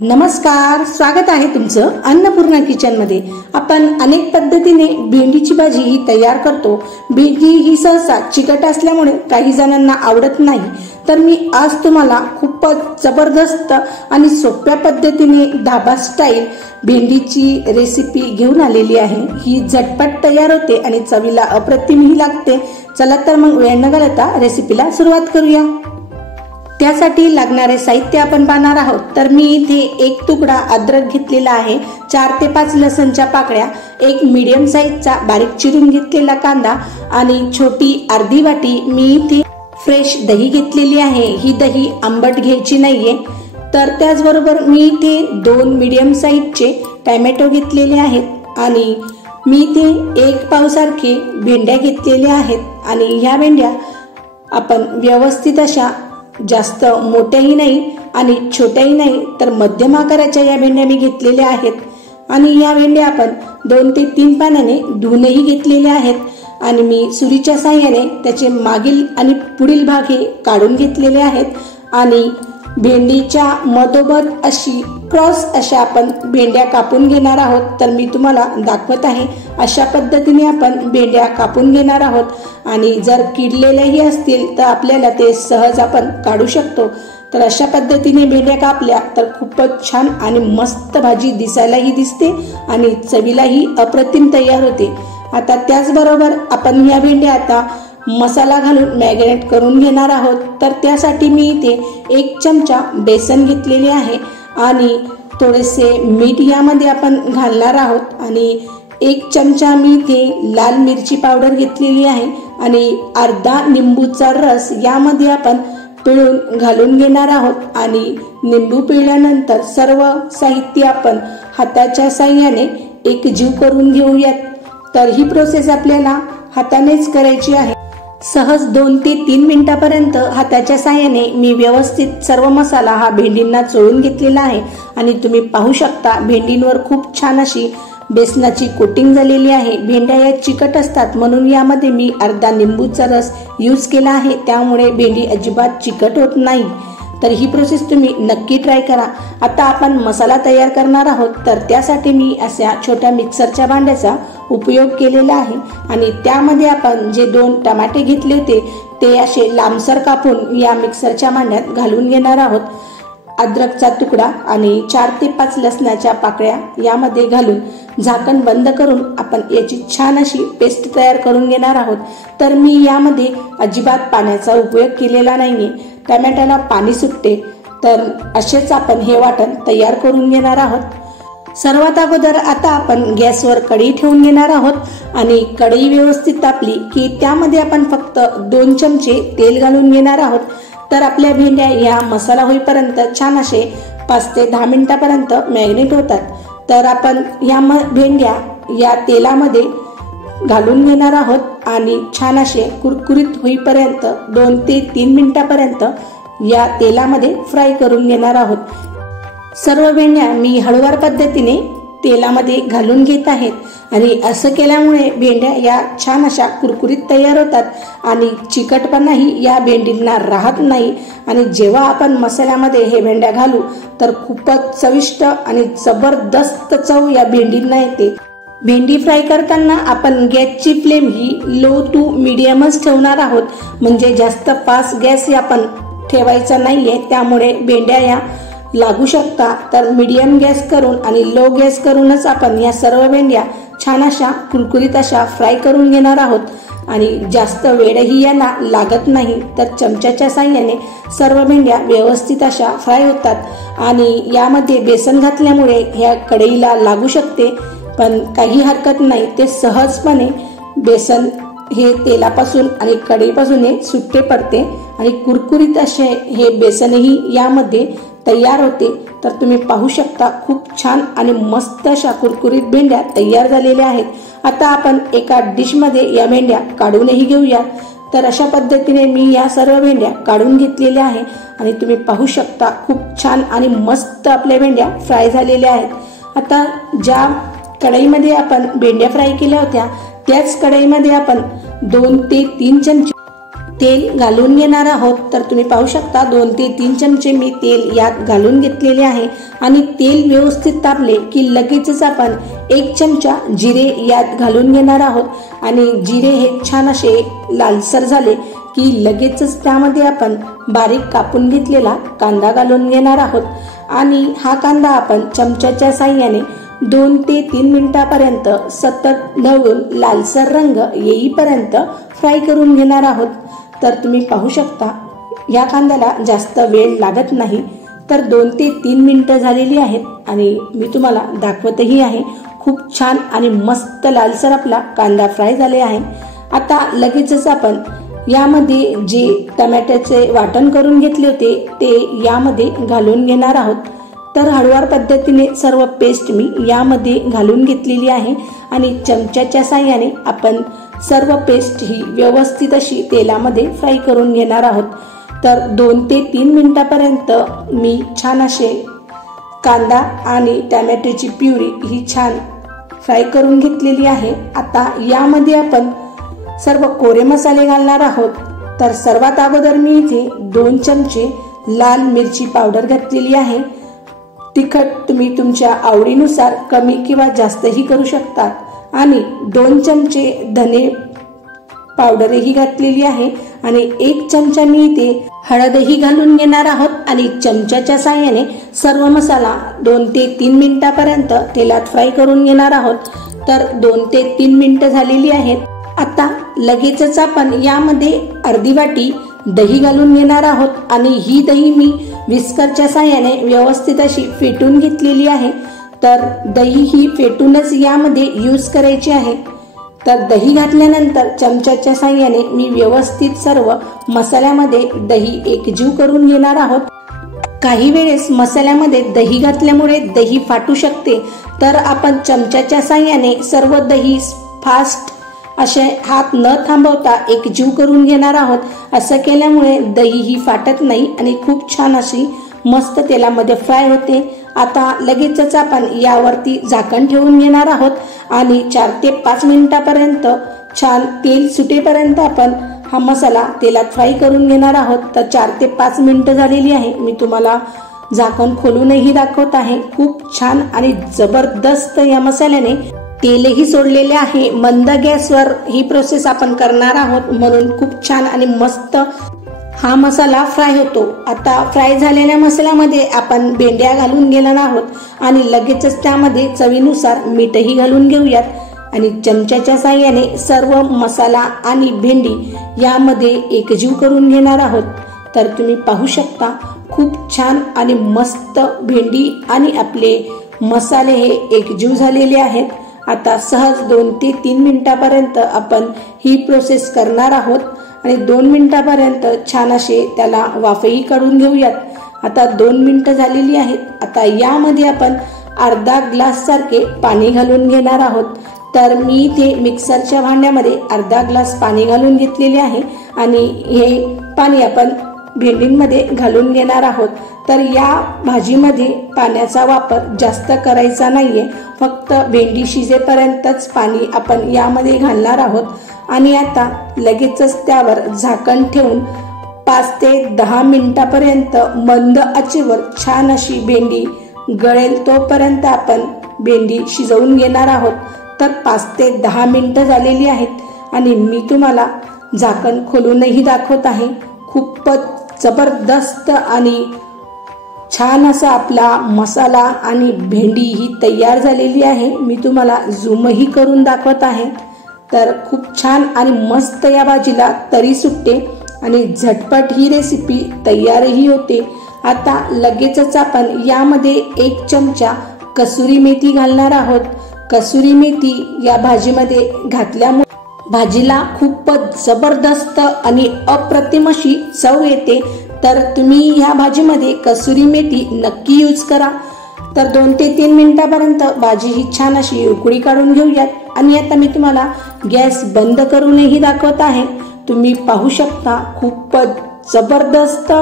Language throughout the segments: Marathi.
नमस्कार, स्वागत आहे तुमचं अन्नपूर्णा किचन मध्ये। आपण अनेक पद्धतीने भेंडीची भाजी ही तयार करतो। भेंडी ही सहसा चिकट असल्यामुळे काही जणांना आवडत नाही, तर मी आज तुम्हाला खूपच जबरदस्त आणि सोप्या पद्धतीने धाबा स्टाईल भेंडीची रेसिपी घेऊन आलेली आहे। ही झटपट तयार होते आणि चवीला अप्रतिमही लागते। चला तर मग वेळ न घालवता रेसिपीला सुरुवात करूया। त्यासाठी लागणारे साहित्य आपण पाहणार आहोत। तर मी इथे एक तुकडा अद्रक घेतलेला आहे, 4 ते 5 लसणच्या पाकळ्या, एक मीडियम साईजचा बारीक चिरून घेतलेला कांदा आणि छोटी अर्धी वाटी मी इथे फ्रेश दही घेतलेली आहे। ही दही आंबट घ्यायची नाहीये। तर त्याचबरोबर मी इथे 2 मीडियम साईजचे टोमॅटो घेतलेले आहेत आणि मी इथे 1 पाव सारखे भेंड्या घेतलेल्या आहेत आणि ह्या भेंड्या आपण व्यवस्थित अशा जास्त मोठ्याही नाही आणि छोट्याही नाही, तर मध्यम आकाराच्या या भेंड्या मी घेतलेल्या आहेत आणि या भेंड्या आपण 2 ते 3 पाण्याने धुवूनही घेतलेल्या आहेत आणि मी सुरीच्या साहाय्याने त्याचे मागील आणि पुढील भाग हे काढून घेतलेले आहेत आणि भेंडीच्या मधोमध अशी क्रॉस अशा आपण भेंड्या कापून घेणार आहोत। तर मी तुम्हाला दाखवत आहे, अशा पद्धतीने आपण भेंड्या कापून घेणार आहोत आणि जर किडलेलेही असतील तर आपल्याला ते सहज आपण काढू शकतो। तर अशा पद्धतीने भेंड्या कापल्या तर खूपच छान आणि मस्त भाजी दिसायलाही दिसते आणि चवीलाही अप्रतिम तयार होते। आता त्याचबरोबर आपण या भेंड्या आता मसाला घालून मॅरिनेट करून घेणार आहोत। तर त्यासाठी मी इथे 1 चमचा बेसन घेतलेले आहे आणि थोडेसे मीठ यामध्ये आपण घालणार आहोत आणि 1 चमचा मी इथे लाल मिरची पावडर घेतलेली आहे आणि अर्धा निंबूचा रस यामध्ये आपण पिळून घालून घेणार आहोत आणि निंबू पिळल्यानंतर सर्व साहित्य आपण हाताच्या साहाय्याने एकजीव करून घेऊयात। तर ही प्रोसेस आपल्याला हातानेच करायची आहे। सहज 2 ते 3 मिनिटापर्यंत हाताच्या साहाय्याने मी व्यवस्थित सर्व मसाला हा भेंडींना चोळून घेतलेला आहे आणि तुम्ही पाहू शकता भेंडींवर खूप छान अशी बेसनाची कोटिंग झालेली आहे। भेंड्या या चिकट असतात म्हणून यामध्ये मी अर्धा निंबूचा रस यूज केला आहे, त्यामुळे भेंडी अजिबात चिकट होत नाही। तर ही प्रोसेस तुम्ही नक्की ट्राय करा। आता आपण मसाला तयार करणार आहोत, तर त्यासाठी मी अशा छोट्या मिक्सरच्या भांड्याचा उपयोग केलेला आहे आणि त्यामध्ये आपण जे 2 टमाटे घेतले होते ते असे लांबसर कापून या मिक्सरच्या भांड्यात घालून घेणार आहोत। अद्रकचा तुकडा आणि 4 ते 5 लसणाच्या पाकळ्या यामध्ये घालून झाकण बंद करून आपण याची छान अशी पेस्ट तयार करून घेणार आहोत। तर मी यामध्ये अजिबात पाण्याचा उपयोग केलेला नाहीये, टोमॅटोला पाणी सुटते। तर असेच आपण हे वाटण तयार करून घेणार आहोत। सर्वात अगोदर आता आपण गॅसवर कढई ठेवून घेणार आहोत आणि कढई व्यवस्थित तापली की त्यामध्ये आपण फक्त 2 चमचे तेल घालून घेणार आहोत। तर आपल्या भेंड्या या मसाला होईपर्यंत छान असे 5 ते 10 मिनिटापर्यंत मॅरिनेट होतात। तर आपण या भेंड्या या तेलामध्ये घालून घेणार आहोत आणि छान असे कुरकुरीत होईपर्यंत 2 ते 3 मिनिटापर्यंत या तेलामध्ये फ्राय करून घेणार आहोत। सर्व भेंड्या मी हळूवार पद्धतीने तेलामध्ये घालून घेत आहेत आणि असं केल्यामुळे भेंड्या या छान अशा कुरकुरीत तयार होतात आणि चिकटपणाही या भेंडींना राहत नाही आणि जेव्हा आपण मसाल्यामध्ये हे भेंड्या घालू तर खूपच चविष्ट आणि जबरदस्त चव या भेंडींना येते। भेंडी फ्राय करताना आपण गॅसची फ्लेम ही लो टू मीडियमच ठेवणार आहोत, म्हणजे जास्त फास्ट गॅस आपण ठेवायचा नाहीये, त्यामुळे भेंड्या या लागू शकता। तर मीडियम गॅस करून आणि लो गॅस करूनच आपण या सर्व भेंड्या छान अशा कुरकुरीत अशा फ्राय करून घेणार आहोत आणि जास्त वेळही यांना लागत नाही। तर चमच्याच्या साहाय्याने सर्व भेंड्या व्यवस्थित अशा फ्राय होतात आणि यामध्ये बेसन घातल्यामुळे ह्या कढईला लागू शकते, पण काही हरकत नाही, ते सहजपणे बेसन हे तेलापासून आणि कढईपासून हे सुट्टे पडते आणि कुरकुरीत असे हे बेसनही यामध्ये तयार होते। तर तुम्ही पाहू शकता खूप छान आणि मस्त अशा कुरकुरीत भेंड्या तयार झालेल्या आहेत। आता आपण एका डिशमध्ये या भेंड्या काढूनही घेऊया। तर अशा पद्धतीने मी या सर्व भेंड्या काढून घेतलेल्या आहे आणि तुम्ही पाहू शकता खूप छान आणि मस्त आपल्या भेंड्या फ्राय झालेल्या आहेत। आता ज्या कढईमध्ये आपण भेंड्या फ्राय केल्या होत्या त्याच कढईमध्ये आपण 2 ते 3 चमचे तेल घालून घेणार आहोत। तर तुम्ही पाहू शकता 2 ते 3 चमचे मी तेल यात घालून घेतलेले आहे आणि तेल व्यवस्थित तापले की लगेचच आपण 1 चमचा जिरे यात घालून घेणार आहोत आणि जिरे हे छान असे लालसर झाले की लगेचच त्यामध्ये आपण बारीक कापून घेतलेला कांदा घालून घेणार आहोत आणि हा कांदा आपण चमच्याच्या साहाय्याने 2 ते 3 मिनिटापर्यंत सतत ढवळून लालसर रंग येईपर्यंत फ्राय करून घेणार आहोत। तर तुम्ही पाहू शकता या कांद्याला जास्त वेळ लागत नाही। तर 2 ते 3 मिनिटं झालेली आहेत आणि मी तुम्हाला दाखवतही आहे। खूप छान आणि मस्त लालसर आपला कांदा फ्राय झाले आहे। आता लगेचच आपण यामध्ये जे टोमॅटोचे वाटण करून घेतले होते ते यामध्ये घालून घेणार आहोत। तर हळूवार पद्धतीने सर्व पेस्ट मी यामध्ये घालून घेतलेली आहे आणि चमच्याच्या साहाय्याने आपण सर्व पेस्ट ही व्यवस्थित अशी तेलामध्ये फ्राय करून घेणार आहोत। तर 2 ते 3 मिनिटापर्यंत मी छान असे कांदा आणि टोमॅटोची प्युरी ही छान फ्राय करून घेतलेली आहे। आता यामध्ये आपण सर्व कोरे मसाले घालणार आहोत। तर सर्वात अगोदर मी इथे 2 चमचे लाल मिरची पावडर घातलेली आहे। तिखट तुम्ही तुमच्या आवडीनुसार कमी किंवा जास्तही करू शकता आणि 2 चमचे धने पावडरही घातलेली आहे आणि 1 चमचा मी इथे हळदही घालून घेणार आहोत आणि चमच्याच्या साहाय्याने सर्व मसाला 2 ते 3 मिनिटापर्यंत तेलात फ्राय करून घेणार आहोत। तर 2 ते 3 मिनिटं झालेली आहेत। आता लगेचच आपण यामध्ये अर्धी वाटी दही घालून घेणार आहोत आणि ही दही मी विस्करच्या साहाय्याने व्यवस्थित अशी फेटून घेतलेली आहे। तर दही ही फेटूनच यामध्ये यूज करायची आहे। तर दही घातल्यानंतर चमच्याच्या साहाय्याने मी व्यवस्थित सर्व मसाल्यामध्ये दही एकजीव करून घेणार आहोत। काही वेळेस मसाल्यामध्ये दही घातल्यामुळे दही फाटू शकते, तर आपण चमच्याच्या साहाय्याने सर्व दही फास्ट असे हात न थांबवता एकजीव करून घेणार आहोत। असं केल्यामुळे दही ही फाटत नाही आणि खूप छान अशी मस्त तेलामध्ये फ्राय होते। आता लगेचच आपण यावरती झाकण ठेवून घेणार आहोत आणि 4 ते 5 मिनिटापर्यंत छान तेल सुटेपर्यंत आपण हा मसाला तेलात फ्राय करून घेणार आहोत। तर 4 ते 5 मिनिटं झालेली आहे। मी तुम्हाला झाकण खोलूनही दाखवत आहे। खूप छान आणि जबरदस्त या मसाल्याने तेलही सोडलेले आहे। मंद गॅसवर ही प्रोसेस आपण करणार आहोत म्हणून खूप छान आणि मस्त हा मसाला फ्राय होतो। आता फ्राय झालेल्या मसाल्यामध्ये आपण भेंड्या घालून घेणार आहोत आणि लगेचच त्यामध्ये चवीनुसार मीठही घालून घेऊयात आणि चमच्याच्या साहाय्याने सर्व मसाला आणि भेंडी यामध्ये एकजीव करून घेणार आहोत। तर तुम्ही पाहू शकता खूप छान आणि मस्त भेंडी आणि आपले मसाले हे एकजीव झालेले आहेत। आता सहज 2 ते 3 मिनिटापर्यंत आपण ही प्रोसेस करणार आहोत आणि 2 मिनिटापर्यंत छान असे त्याला वाफही काढून घेऊयात। आता 2 मिनिटं झालेली आहेत। आता यामध्ये आपण अर्धा ग्लास सारखे पाणी घालून घेणार आहोत। तर मी इथे मिक्सरच्या भांड्यामध्ये अर्धा ग्लास पाणी घालून घेतलेले आहे आणि हे पाणी आपण भेंडींमध्ये घालून घेणार आहोत। तर या भाजीमध्ये पाण्याचा वापर जास्त करायचा नाहीये, फक्त भेंडी शिजेपर्यंतच पाणी आपण यामध्ये घालणार आहोत आणि आता लगेचच त्यावर झाकण ठेवून 5 ते 10 मिनिटापर्यंत मंद आचेवर छान अशी भेंडी गळेल तोपर्यंत आपण भेंडी शिजवून घेणार आहोत। तर 5 ते 10 मिनिटं झालेली आहेत आणि मी तुम्हाला झाकण खोलूनही दाखवत आहे। खूपच जबरदस्त आणि छान असा आपला मसाला आणि भेंडी ही तयार झालेली आहे। मी तुम्हाला झूमही करून दाखवत आहे। तर खूप छान आणि मस्त या भाजीला तरी सुटते आणि झटपट ही रेसिपी तयारही होते। आता लगेचच आपण यामध्ये 1 चमचा कसुरी मेथी घालणार आहोत। कसुरी मेथी या भाजीमध्ये घातल्यामुळे भाजीला खूपच जबरदस्त आणि अप्रतिम अशी चव येते। तर तुम्ही ह्या भाजीमध्ये कसुरी मेथी नक्की यूज करा। तर 2 ते 3 मिनिटापर्यंत भाजी ही छान अशी उकळी काढून घेऊयात आणि आता मी तुम्हाला गॅस बंद करूनही दाखवत आहे। तुम्ही पाहू शकता खूपच जबरदस्त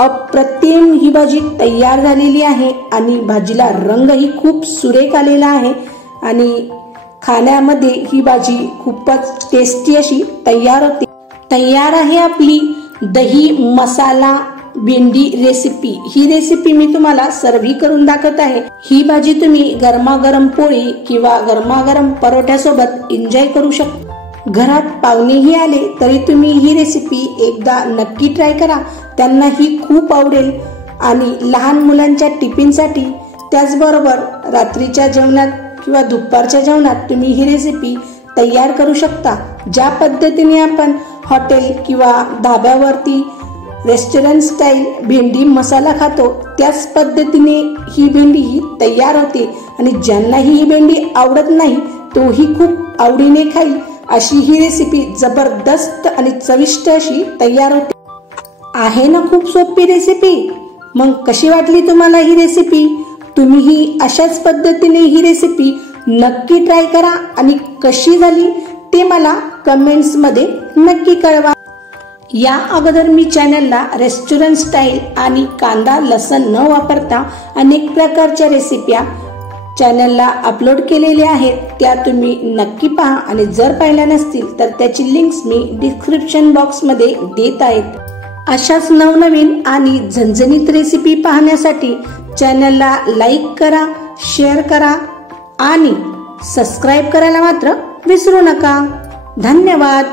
अप्रतिम ही भाजी तयार झालेली आहे आणि भाजीला रंगही खूप सुरेख आलेला आहे आणि खाण्यामध्ये ही भाजी खूपच टेस्टी अशी तयार होते। तयार आहे आपली दही मसाला भेंडी रेसिपी। ही रेसिपी मी तुम्हाला सर्व्ह करून दाखवत आहे। ही भाजी तुम्ही गरमागरम पोळी किंवा गरमागरम परोठ्यासोबत एन्जॉय करू शकता। घरात पाहुणेही आले तरी तुम्ही ही रेसिपी एकदा नक्की ट्राय करा, त्यांनाही खूप आवडेल। आणि लहान मुलांच्या टिफिनसाठी, त्याचबरोबर रात्रीच्या जेवणात किंवा दुपारच्या जेवणात तुम्ही ही रेसिपी तयार करू शकता। ज्या पद्धतीने आपण हॉटेल किंवा धाब्यावरती रेस्टॉरंट स्टाईल भेंडी मसाला खातो, त्याच पद्धतीने ही भेंडी ही तयार होते। आणि ज्यांनाही ही भेंडी आवडत नाही तोही खूप आवडीने खाईल अशी ही रेसिपी जबरदस्त आणि चविष्ट अशी तयार होते। आहे ना खूप सोपी रेसिपी। मग कशी वाटली तुम्हाला ही रेसिपी? तुम्हीही अशाच पद्धतीने ही रेसिपी नक्की ट्राय करा आणि कशी झाली ते मला कमेंट्स मध्ये नक्की कळवा। या अगोदर मी चॅनलला रेस्टॉरंट स्टाईल आणि कांदा लसण न वापरता अनेक प्रकारच्या रेसिप्या चॅनलला अपलोड केलेल्या आहेत, त्या तुम्ही नक्की पहा। आणि जर पाहिल्या नसतील तर त्याची लिंक्स मी डिस्क्रिप्शन बॉक्स मध्ये देत आहेत। अशाच नवनवीन आणि झणझणीत रेसिपी पाहण्यासाठी चॅनलला लाईक करा, शेअर करा आणि सबस्क्राईब करायला मात्र विसरू नका। धन्यवाद।